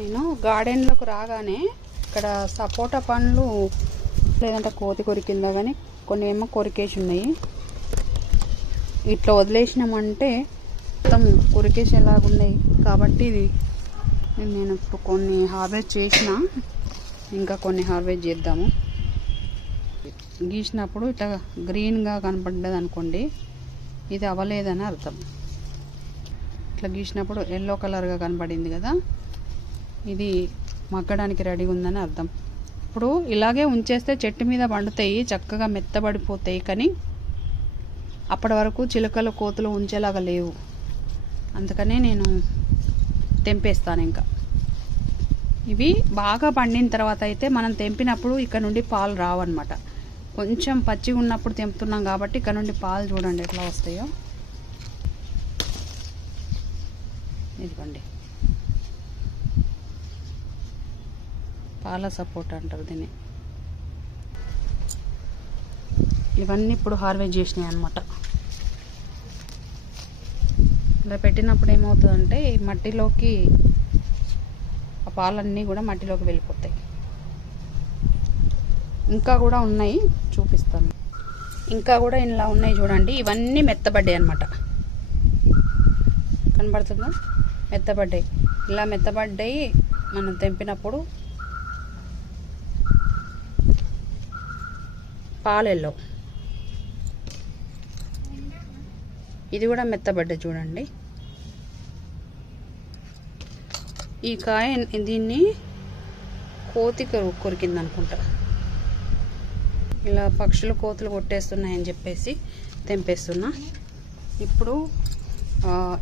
నేను గార్డెన్లోకి రాగానే ఇక్కడ సపోటా పండ్లు లేదంటే కోతి కొరికిందా కానీ కొన్ని ఏమో కొరికేసి ఉన్నాయి. ఇట్లా వదిలేసినామంటే మొత్తం కొరికేసేలాగా ఉన్నాయి. కాబట్టి ఇది నేను ఇప్పుడు కొన్ని హార్వెస్ట్ చేసిన, ఇంకా కొన్ని హార్వెస్ట్ చేద్దాము. గీసినప్పుడు ఇట్లా గ్రీన్గా కనపడ్డది అనుకోండి, ఇది అవ్వలేదని అర్థం. ఇట్లా గీసినప్పుడు ఎల్లో కలర్గా కనపడింది కదా, ఇది మగ్గడానికి రెడీగా ఉందని అర్థం. ఇప్పుడు ఇలాగే ఉంచేస్తే చెట్టు మీద పండుతాయి, చక్కగా మెత్తబడిపోతాయి. కానీ అప్పటి వరకు చిలుకలు కోతులు ఉంచేలాగా లేవు, అందుకనే నేను తెంపేస్తాను. ఇంకా ఇవి బాగా పండిన తర్వాత అయితే మనం తెంపినప్పుడు ఇక్కడ నుండి పాలు రావన్నమాట. కొంచెం పచ్చిగా ఉన్నప్పుడు తెంపుతున్నాం కాబట్టి ఇక్కడ నుండి పాలు చూడండి ఎట్లా వస్తాయో. ఇదిగోండి, పాల సపోటా అంటారు దీన్ని. ఇవన్నీ ఇప్పుడు హార్వెస్ట్ చేసినాయి అన్నమాట. ఇలా పెట్టినప్పుడు ఏమవుతుందంటే ఈ మట్టిలోకి ఆ పాలన్నీ కూడా మట్టిలోకి వెళ్ళిపోతాయి. ఇంకా కూడా ఉన్నాయి, చూపిస్తాను. ఇంకా కూడా ఇలా ఉన్నాయి చూడండి. ఇవన్నీ మెత్తబడ్డాయి అన్నమాట, కనబడుతుందా? మెత్తబడ్డాయి. ఇలా మెత్తబడ్డాయి మనం తెంపినప్పుడు పాలెల్లో. ఇది కూడా మెత్తబడ్డాయి చూడండి. ఈ కాయ దీన్ని కోతి కొరికింది అనుకుంటా. ఇలా పక్షులు కోతులు కొట్టేస్తున్నాయని చెప్పేసి తెంపేస్తున్నా. ఇప్పుడు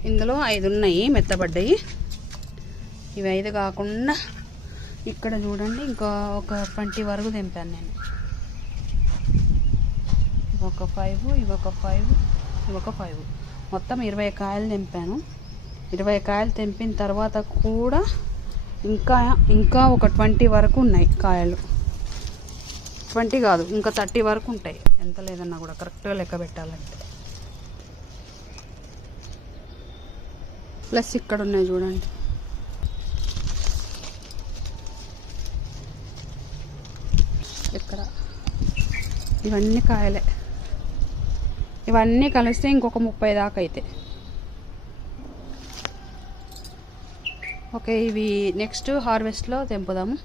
ఇందులో 5 ఉన్నాయి మెత్తబడ్డాయి. ఇవి 5 కాకుండా ఇక్కడ చూడండి ఇంకా ఒక 20 వరకు తెంపాను నేను. ఒక 5, ఇవొక 5, ఇవొక 5, మొత్తం 20 కాయలు తెంపాను. 20 కాయలు తెంపిన తర్వాత కూడా ఇంకా ఒక 20 వరకు ఉన్నాయి కాయలు. 20 కాదు, ఇంకా 30 వరకు ఉంటాయి, ఎంత లేదన్నా కూడా కరెక్ట్గా లెక్క పెట్టాలంటే. ప్లస్ ఇక్కడ ఉన్నాయి చూడండి. ఇక్కడ ఇవన్నీ కాయలే. ఇవన్నీ కలిస్తే ఇంకొక 30 దాకా అయితే. ఓకే, ఇవి నెక్స్ట్ హార్వెస్ట్లో తెంపుదాము.